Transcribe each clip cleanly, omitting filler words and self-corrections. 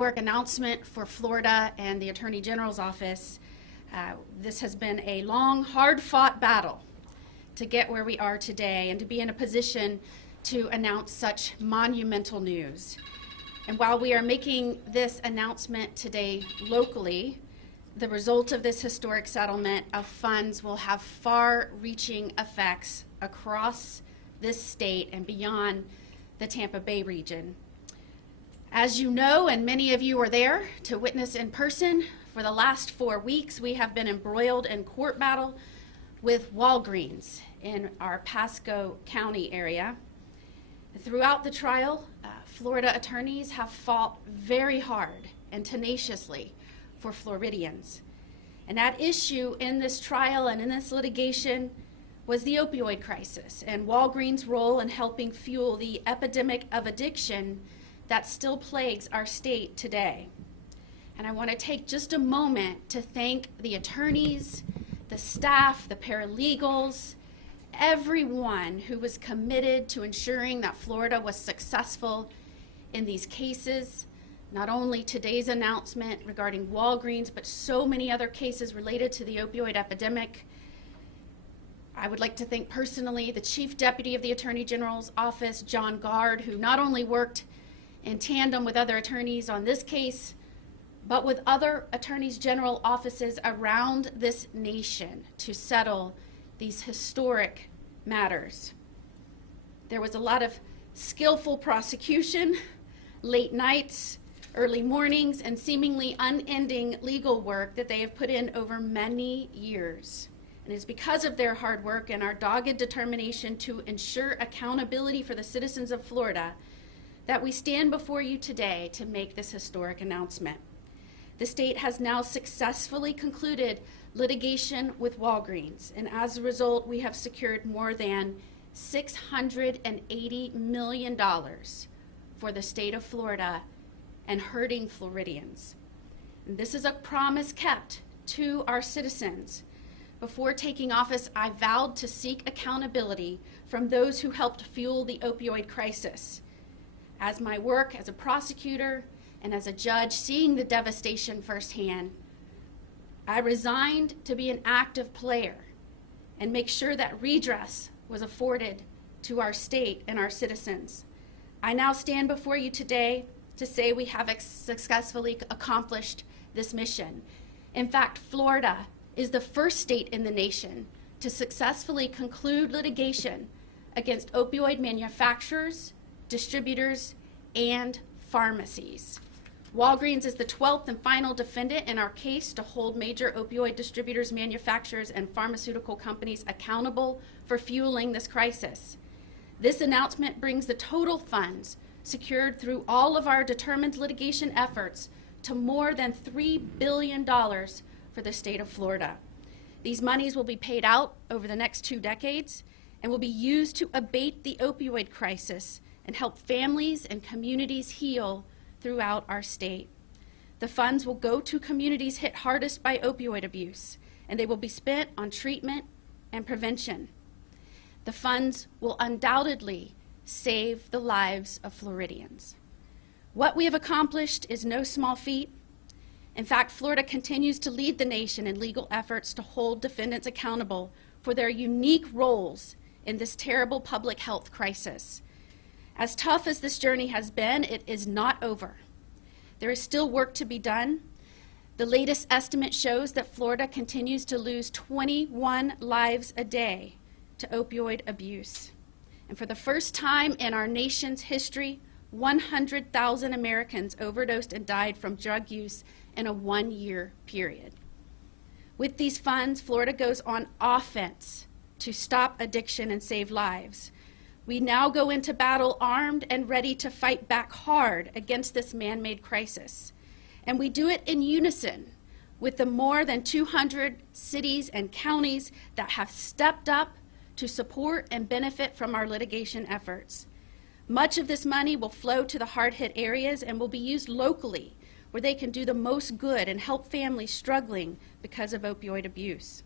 Historic announcement for Florida and the Attorney General's office. This has been a long, hard-fought battle to get where we are today and to be in a position to announce such monumental news. And while we are making this announcement today locally, the result of this historic settlement of funds will have far-reaching effects across this state and beyond the Tampa Bay region. As you know, and many of you are there to witness in person, for the last 4 weeks we have been embroiled in court battle with Walgreens in our Pasco County area. Throughout the trial, Florida attorneys have fought very hard and tenaciously for Floridians. And at issue in this trial and in this litigation was the opioid crisis and Walgreens' role in helping fuel the epidemic of addiction that still plagues our state today. And I want to take just a moment to thank the attorneys, the staff, the paralegals, everyone who was committed to ensuring that Florida was successful in these cases. Not only today's announcement regarding Walgreens, but so many other cases related to the opioid epidemic. I would like to thank personally the Chief Deputy of the Attorney General's office, John Gard, who not only worked in tandem with other attorneys on this case, but with other attorneys general offices around this nation to settle these historic matters. There was a lot of skillful prosecution, late nights, early mornings, and seemingly unending legal work that they have put in over many years. And it's because of their hard work and our dogged determination to ensure accountability for the citizens of Florida that we stand before you today to make this historic announcement. The state has now successfully concluded litigation with Walgreens, and as a result, we have secured more than $680 million for the state of Florida and hurting Floridians. And this is a promise kept to our citizens. Before taking office, I vowed to seek accountability from those who helped fuel the opioid crisis. As my work as a prosecutor and as a judge, seeing the devastation firsthand, I resigned to be an active player and make sure that redress was afforded to our state and our citizens. I now stand before you today to say we have successfully accomplished this mission. In fact, Florida is the first state in the nation to successfully conclude litigation against opioid manufacturers, distributors, and pharmacies. Walgreens is the 12th and final defendant in our case to hold major opioid distributors, manufacturers, and pharmaceutical companies accountable for fueling this crisis. This announcement brings the total funds secured through all of our determined litigation efforts to more than $3 billion for the state of Florida. These monies will be paid out over the next 2 decades and will be used to abate the opioid crisis and help families and communities heal throughout our state. The funds will go to communities hit hardest by opioid abuse, and they will be spent on treatment and prevention. The funds will undoubtedly save the lives of Floridians. What we have accomplished is no small feat. In fact, Florida continues to lead the nation in legal efforts to hold defendants accountable for their unique roles in this terrible public health crisis. As tough as this journey has been, it is not over. There is still work to be done. The latest estimate shows that Florida continues to lose 21 lives a day to opioid abuse. And for the first time in our nation's history, 100,000 Americans overdosed and died from drug use in a 1-year period. With these funds, Florida goes on offense to stop addiction and save lives. We now go into battle armed and ready to fight back hard against this man-made crisis. And we do it in unison with the more than 200 cities and counties that have stepped up to support and benefit from our litigation efforts. Much of this money will flow to the hard-hit areas and will be used locally where they can do the most good and help families struggling because of opioid abuse.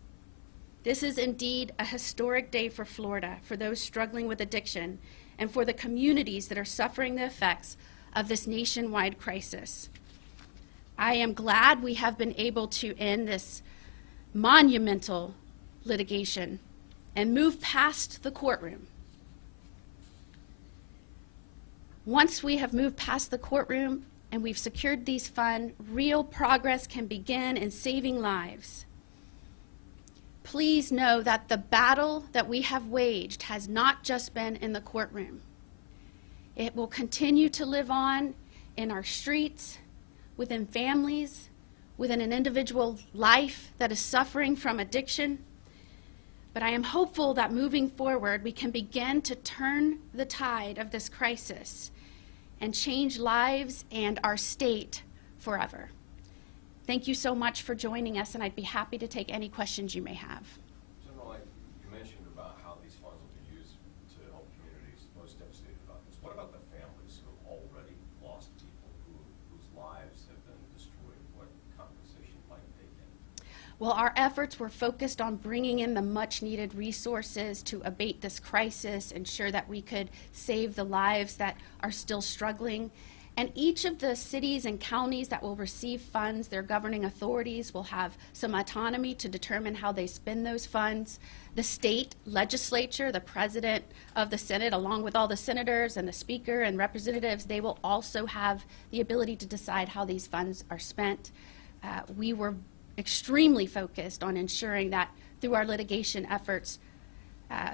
This is indeed a historic day for Florida, for those struggling with addiction, and for the communities that are suffering the effects of this nationwide crisis. I am glad we have been able to end this monumental litigation and move past the courtroom. Once we have moved past the courtroom and we've secured these funds, real progress can begin in saving lives. Please know that the battle that we have waged has not just been in the courtroom. It will continue to live on in our streets, within families, within an individual life that is suffering from addiction. But I am hopeful that moving forward, we can begin to turn the tide of this crisis and change lives and our state forever. Thank you so much for joining us, and I'd be happy to take any questions you may have. General, you mentioned about how these funds will be used to help communities most devastated about this. What about the families who have already lost people, whose lives have been destroyed? What compensation might they get? Well, our efforts were focused on bringing in the much-needed resources to abate this crisis, ensure that we could save the lives that are still struggling. And each of the cities and counties that will receive funds, their governing authorities will have some autonomy to determine how they spend those funds. The state legislature, the president of the Senate, along with all the senators and the speaker and representatives, they will also have the ability to decide how these funds are spent. We were extremely focused on ensuring that through our litigation efforts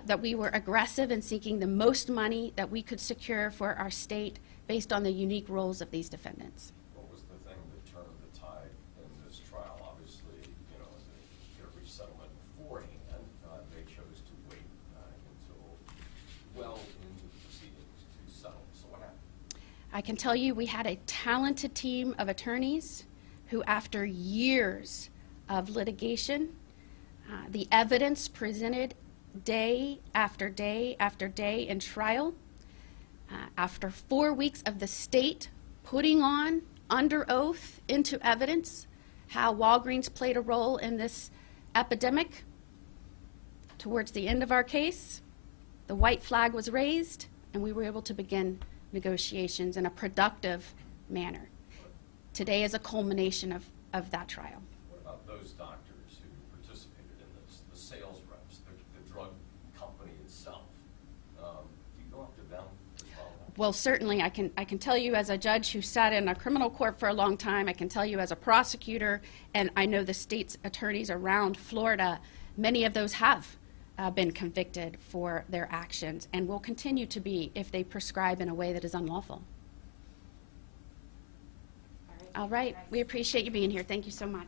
that we were aggressive in seeking the most money that we could secure for our state based on the unique roles of these defendants. What was the thing that turned the tide in this trial? Obviously, you know, they reached settlement beforehand. They chose to wait until well into the proceedings to settle. So what happened? I can tell you we had a talented team of attorneys who, after years of litigation, the evidence presented day after day after day in trial, after 4 weeks of the state putting on under oath into evidence how Walgreens played a role in this epidemic, towards the end of our case, the white flag was raised and we were able to begin negotiations in a productive manner. Today is a culmination of that trial. What about those doctors who participated in this, the sales reps, the drug company itself? Do you go after them as well? Well, certainly I can tell you as a judge who sat in a criminal court for a long time, I can tell you as a prosecutor, and I know the state's attorneys around Florida, many of those have been convicted for their actions and will continue to be if they prescribe in a way that is unlawful. All right. We appreciate you being here. Thank you so much.